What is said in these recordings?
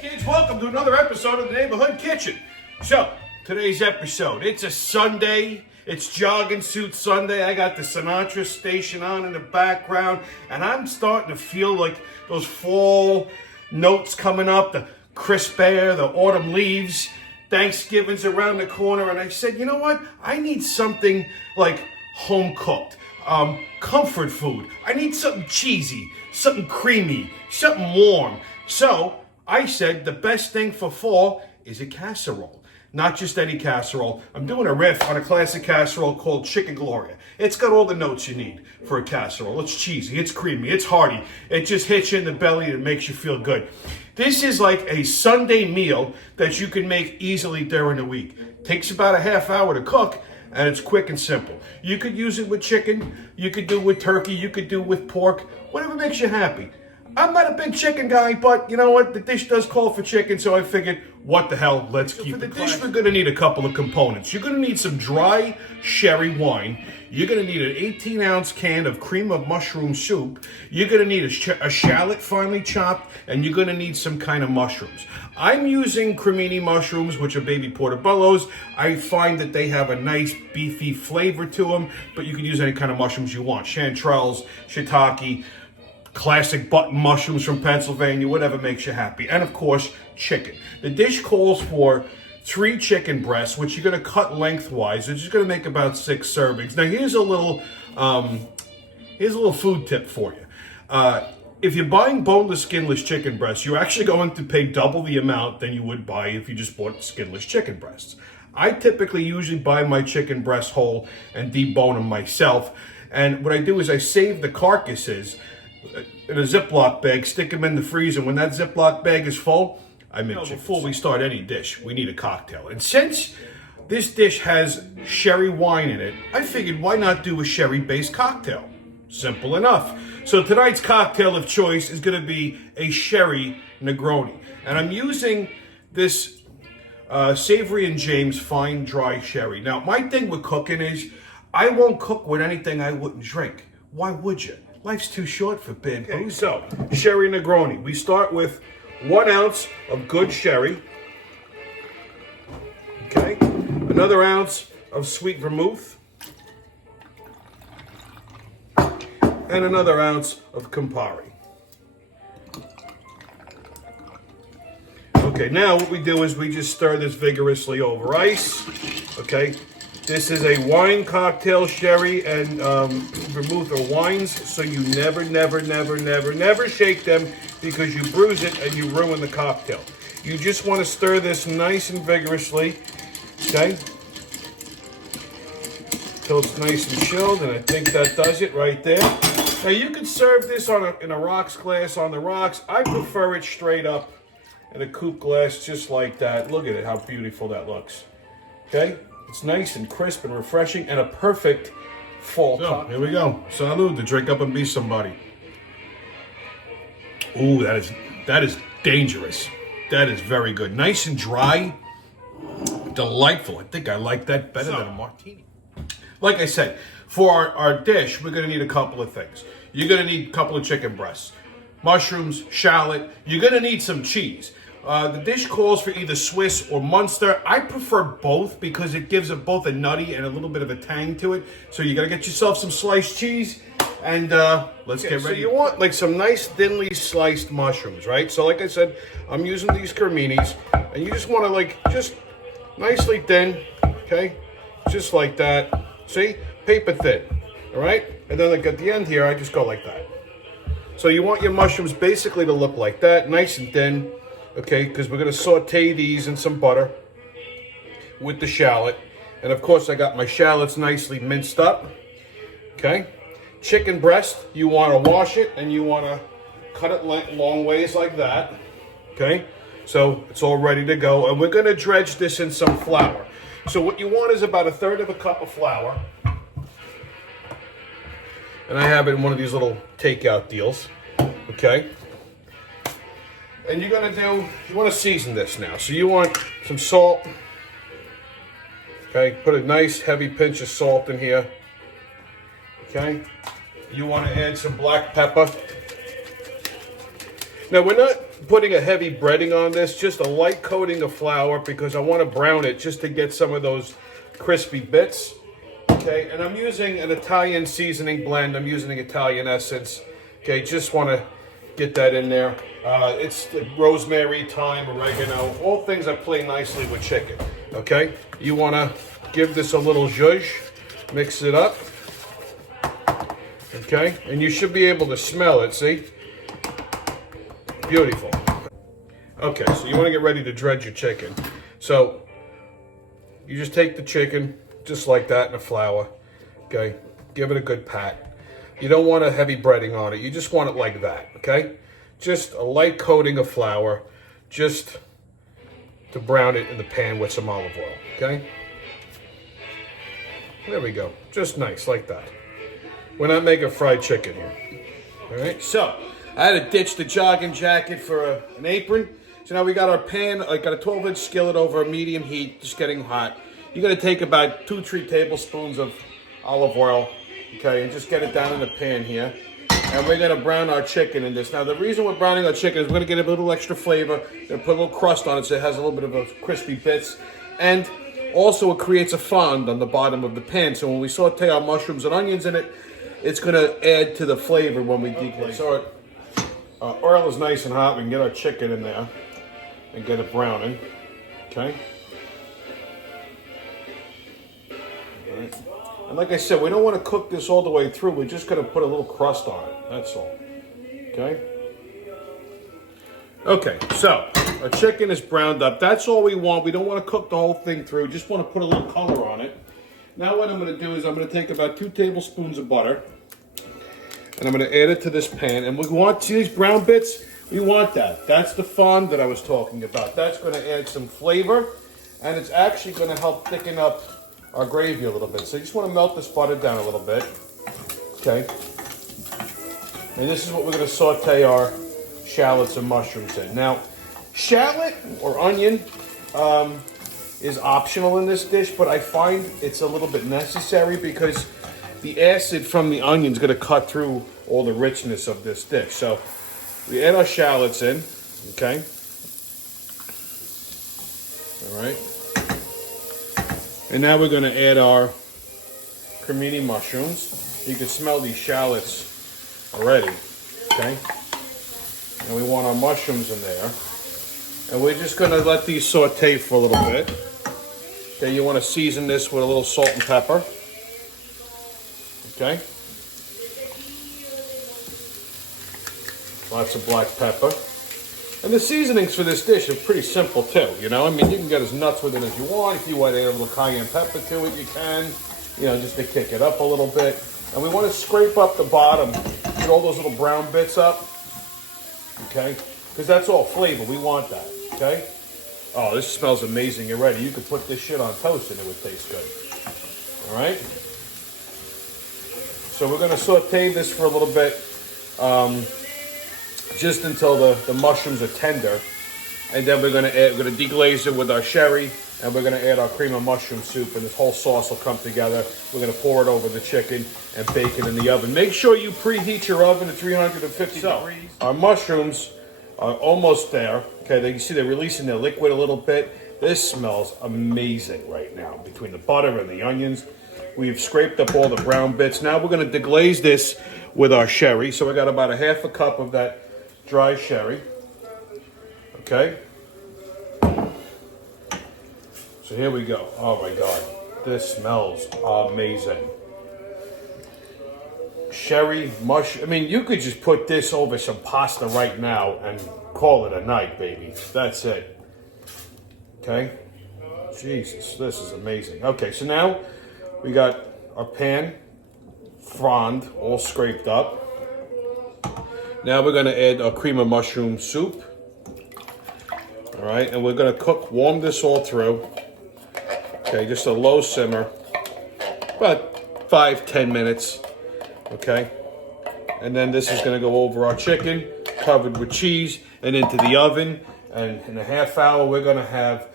Kids, welcome to another episode of the Neighborhood Kitchen. So, today's episode, it's a Sunday. It's Jogging Suit Sunday. I got the Sinatra station on in the background, and I'm starting to feel like those fall notes coming up, the crisp air, the autumn leaves. Thanksgiving's around the corner, and I said, you know what? I need something like home cooked, comfort food. I need something cheesy, something creamy, something warm. So I said the best thing for fall is a casserole. Not just any casserole. I'm doing a riff on a classic casserole called Chicken Gloria. It's got all the notes you need for a casserole. It's cheesy, it's creamy, it's hearty. It just hits you in the belly and it makes you feel good. This is like a Sunday meal that you can make easily during the week. Takes about a half hour to cook, and it's quick and simple. You could use it with chicken, you could do it with turkey, you could do it with pork, whatever makes you happy. I'm not a big chicken guy, but you know what? The dish does call for chicken, so I figured, what the hell, let's keep it. For the dish, we're gonna need a couple of components. You're gonna need some dry sherry wine. You're gonna need an 18-ounce can of cream of mushroom soup. You're gonna need a shallot finely chopped, and you're gonna need some kind of mushrooms. I'm using cremini mushrooms, which are baby portobellos. I find that they have a nice beefy flavor to them, but you can use any kind of mushrooms you want. Chanterelles, shiitake, classic button mushrooms from Pennsylvania, whatever makes you happy. And of course, chicken. The dish calls for 3 chicken breasts, which you're gonna cut lengthwise. It's just gonna make about 6 servings. Now here's a little food tip for you. If you're buying boneless, skinless chicken breasts, you're actually going to pay double the amount than you would buy if you just bought skinless chicken breasts. I typically usually buy my chicken breasts whole and debone them myself. And what I do is I save the carcasses in a Ziploc bag, stick them in the freezer. When that Ziploc bag is full, I make sure before we start any dish, we need a cocktail. And since this dish has sherry wine in it, I figured why not do a sherry-based cocktail? Simple enough. So tonight's cocktail of choice is going to be a sherry Negroni. And I'm using this Savory and James fine dry sherry. Now, my thing with cooking is I won't cook with anything I wouldn't drink. Why would you? Life's too short for bad booze. So, sherry Negroni. We start with 1 ounce of good sherry. Okay. Another ounce of sweet vermouth. And another ounce of Campari. Okay, now what we do is we just stir this vigorously over ice. Okay. This is a wine cocktail, sherry and vermouth are wines, so you never shake them because you bruise it and you ruin the cocktail. You just want to stir this nice and vigorously, okay? Till it's nice and chilled, and I think that does it right there. Now you can serve this in a rocks glass on the rocks. I prefer it straight up in a coupe glass just like that. Look at it, how beautiful that looks, okay? It's nice and crisp and refreshing and a perfect fall cocktail. Here we go. Salud, to drink up and be somebody. Ooh, that is dangerous. That is very good. Nice and dry. Delightful. I think I like that better than a martini. Like I said, for our dish, we're going to need a couple of things. You're going to need a couple of chicken breasts, mushrooms, shallot. You're going to need some cheese. The dish calls for either Swiss or Munster. I prefer both because it gives it both a nutty and a little bit of a tang to it. So you got to get yourself some sliced cheese and let's get ready. So you want like some nice thinly sliced mushrooms, right? So like I said, I'm using these creminis and you just want to like just nicely thin, okay? Just like that. See? Paper thin, all right? And then like at the end here, I just go like that. So you want your mushrooms basically to look like that, nice and thin. Okay, because we're going to saute these in some butter with the shallot. And of course, I got my shallots nicely minced up. Okay. Chicken breast, you want to wash it and you want to cut it long ways like that. Okay. So it's all ready to go. And we're going to dredge this in some flour. So what you want is about 1/3 of a cup of flour. And I have it in one of these little takeout deals. Okay. And you want to season this now. So you want some salt. Okay, put a nice heavy pinch of salt in here. Okay, you want to add some black pepper. Now, we're not putting a heavy breading on this, just a light coating of flour because I want to brown it just to get some of those crispy bits. Okay, and I'm using an Italian seasoning blend. I'm using Italian essence. Okay, just want to get that in there. It's the rosemary, thyme, oregano, all things that play nicely with chicken. Okay, you want to give this a little zhuzh, mix it up. Okay, and you should be able to smell it, see? Beautiful. Okay, so you want to get ready to dredge your chicken. So you just take the chicken, just like that, in the flour. Okay, give it a good pat. You don't want a heavy breading on it. You just want it like that, okay? Just a light coating of flour, just to brown it in the pan with some olive oil, okay? There we go, just nice, like that. We're not making fried chicken here. All right, so I had to ditch the jogging jacket for an apron. So now we got our pan. I got a 12-inch skillet over a medium heat, just getting hot. You're gonna take about 2-3 tablespoons of olive oil, okay, and just get it down in the pan here. And we're gonna brown our chicken in this. Now the reason we're browning our chicken is we're gonna get a little extra flavor. We're gonna put a little crust on it so it has a little bit of a crispy bits. And also it creates a fond on the bottom of the pan. So when we saute our mushrooms and onions in it, it's gonna add to the flavor when we deglaze. So our oil is nice and hot. We can get our chicken in there and get it browning, okay? All right. And like I said, we don't want to cook this all the way through. We're just gonna put a little crust on it, that's all, okay? Okay, so our chicken is browned up. That's all we want. We don't want to cook the whole thing through. Just want to put a little color on it. Now what I'm gonna do is I'm gonna take about 2 tablespoons of butter and I'm gonna add it to this pan. And we want, see these brown bits? We want that. That's the fond that I was talking about. That's gonna add some flavor and it's actually gonna help thicken up our gravy a little bit. So you just wanna melt this butter down a little bit, okay? And this is what we're gonna saute our shallots and mushrooms in. Now, shallot or onion is optional in this dish, but I find it's a little bit necessary because the acid from the onion is going to cut through all the richness of this dish. So we add our shallots in, okay? All right. And now we're going to add our cremini mushrooms. You can smell these shallots already, okay? And we want our mushrooms in there. And we're just going to let these saute for a little bit. Okay, you want to season this with a little salt and pepper. Okay. Lots of black pepper. And the seasonings for this dish are pretty simple too, you know? I mean, you can get as nuts with it as you want. If you want to add a little cayenne pepper to it, you can. You know, just to kick it up a little bit. And we want to scrape up the bottom, get all those little brown bits up. Okay? Because that's all flavor. We want that. Okay? Oh, this smells amazing already. You could put this shit on toast and it would taste good. All right? So we're going to saute this for a little bit, just until the mushrooms are tender. And then we're going to deglaze it with our sherry, and we're going to add our cream of mushroom soup, and this whole sauce will come together. We're going to pour it over the chicken and bake it in the oven. Make sure you preheat your oven to 350 degrees. Our mushrooms are almost there. Okay, you see they're releasing their liquid a little bit. This smells amazing right now between the butter and the onions. We've scraped up all the brown bits. Now we're going to deglaze this with our sherry. So we got about a half a cup of that dry sherry. Okay. So here we go. Oh my God, this smells amazing. Sherry, mush. I mean, you could just put this over some pasta right now and call it a night, baby. That's it. Okay. Jesus, this is amazing. Okay, so now we got our pan fond all scraped up. Now we're going to add our cream of mushroom soup. All right, and we're going to warm this all through. Okay, just a low simmer, about 5-10 minutes. Okay, and then this is going to go over our chicken, covered with cheese, and into the oven. And in a half hour, we're going to have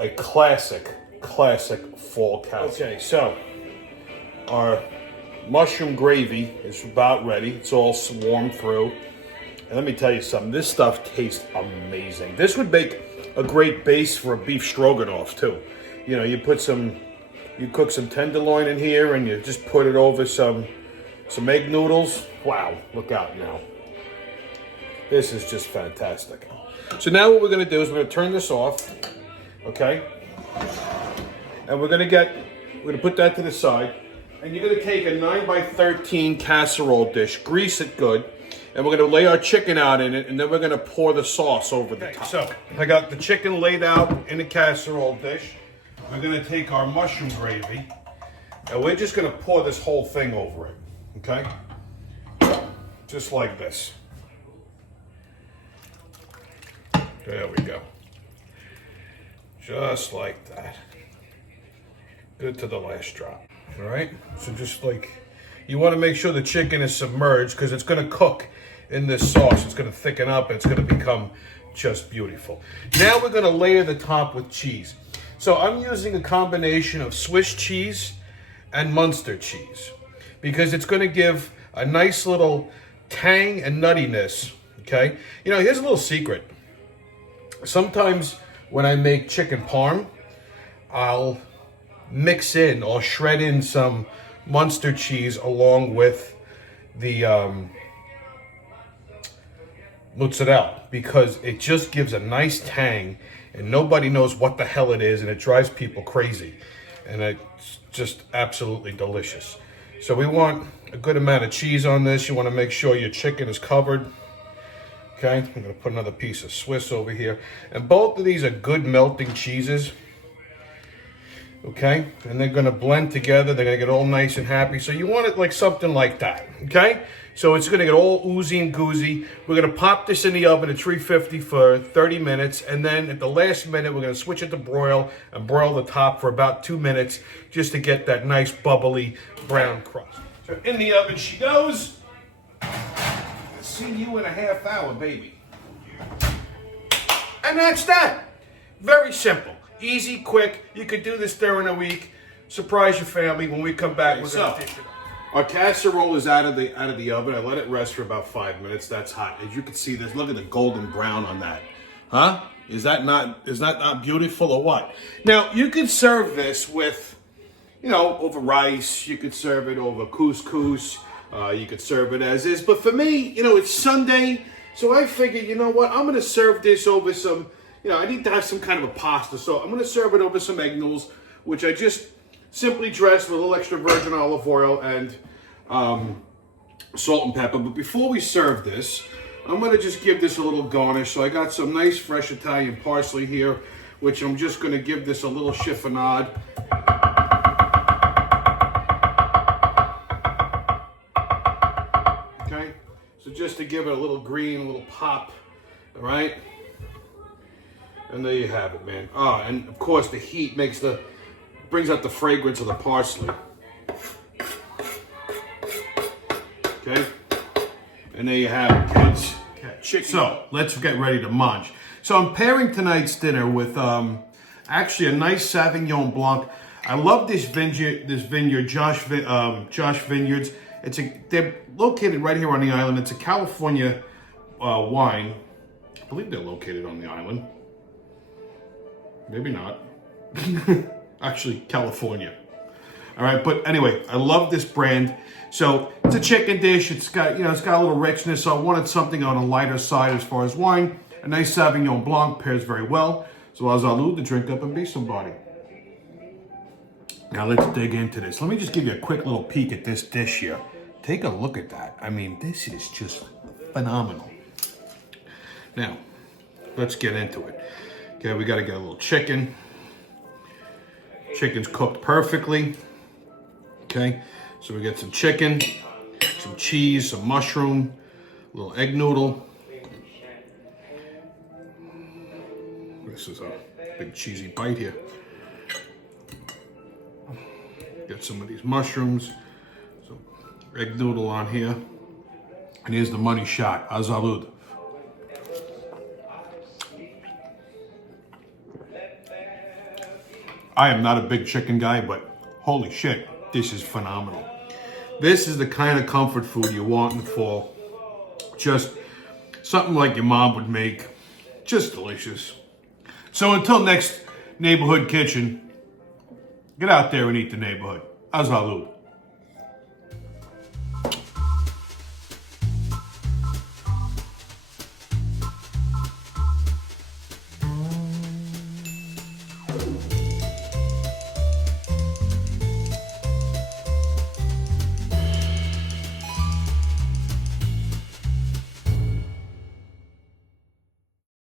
a classic fall casserole. Okay, so our mushroom gravy is about ready. It's all warmed through. And let me tell you something, this stuff tastes amazing. This would make a great base for a beef stroganoff too. You know, you cook some tenderloin in here and you just put it over some egg noodles. Wow, look out now. This is just fantastic. So now what we're gonna do is we're gonna turn this off, okay? And we're gonna put that to the side. And you're gonna take a 9x13 casserole dish, grease it good, and we're gonna lay our chicken out in it, and then we're gonna pour the sauce over the top. So I got the chicken laid out in a casserole dish. We're gonna take our mushroom gravy, and we're just gonna pour this whole thing over it, okay? Just like this. There we go. Just like that. Good to the last drop. All right, so just like, you want to make sure the chicken is submerged because it's going to cook in this sauce. It's going to thicken up and it's going to become just beautiful. Now we're going to layer the top with cheese. So I'm using a combination of Swiss cheese and Munster cheese because it's going to give a nice little tang and nuttiness, okay? You know, here's a little secret. Sometimes when I make chicken parm, I'll shred in some Munster cheese along with the mozzarella because it just gives a nice tang and nobody knows what the hell it is and it drives people crazy and it's just absolutely delicious. So we want a good amount of cheese on this. You want to make sure your chicken is covered. Okay, I'm going to put another piece of Swiss over here. And both of these are good melting cheeses. Okay, and they're going to blend together. They're going to get all nice and happy. So you want it like something like that. Okay, so it's going to get all oozy and goozy. We're going to pop this in the oven at 350 for 30 minutes. And then at the last minute, we're going to switch it to broil and broil the top for about 2 minutes just to get that nice bubbly brown crust. So in the oven she goes. See you in a half hour, baby. And that's that. Very simple. Easy, quick. You could do this during the week. Surprise your family. When we come back, we're going to dish it up. Our casserole is out of the oven. I let it rest for about 5 minutes. That's hot. As you can see, look at the golden brown on that. Huh? Is that not beautiful or what? Now, you could serve this with, you know, over rice. You could serve it over couscous. You could serve it as is. But for me, you know, it's Sunday. So I figured, you know what? I'm going to serve this over some, you know, I need to have some kind of a pasta. So I'm going to serve it over some egg noodles, which I just simply dressed with a little extra virgin olive oil and salt and pepper. But before we serve this, I'm going to just give this a little garnish. So I got some nice fresh Italian parsley here, which I'm just going to give this a little chiffonade. Okay, so just to give it a little green, a little pop, all right? And there you have it, man. Oh, and of course the heat brings out the fragrance of the parsley. Okay, and there you have it, kids. Chicken. So let's get ready to munch. So I'm pairing tonight's dinner with actually a nice Sauvignon Blanc. I love this vineyard, Josh Vineyards. They're located right here on the island. It's a California wine. I believe they're located on the island. Maybe not. Actually, California. All right, but anyway, I love this brand. So it's a chicken dish. It's got a little richness. So I wanted something on a lighter side as far as wine. A nice Sauvignon Blanc pairs very well. So azalud to drink up and be somebody. Now let's dig into this. Let me just give you a quick little peek at this dish here. Take a look at that. I mean, this is just phenomenal. Now, let's get into it. Okay, we got to get a little chicken. Chicken's cooked perfectly. Okay, so we get some chicken, some cheese, some mushroom, a little egg noodle. This is a big cheesy bite here. Get some of these mushrooms, some egg noodle on here. And here's the money shot, azalud. I am not a big chicken guy, but holy shit, this is phenomenal. This is the kind of comfort food you want in the fall. Just Something like your mom would make. Just delicious. So until next neighborhood kitchen, get out there and eat the neighborhood. How's our Lou?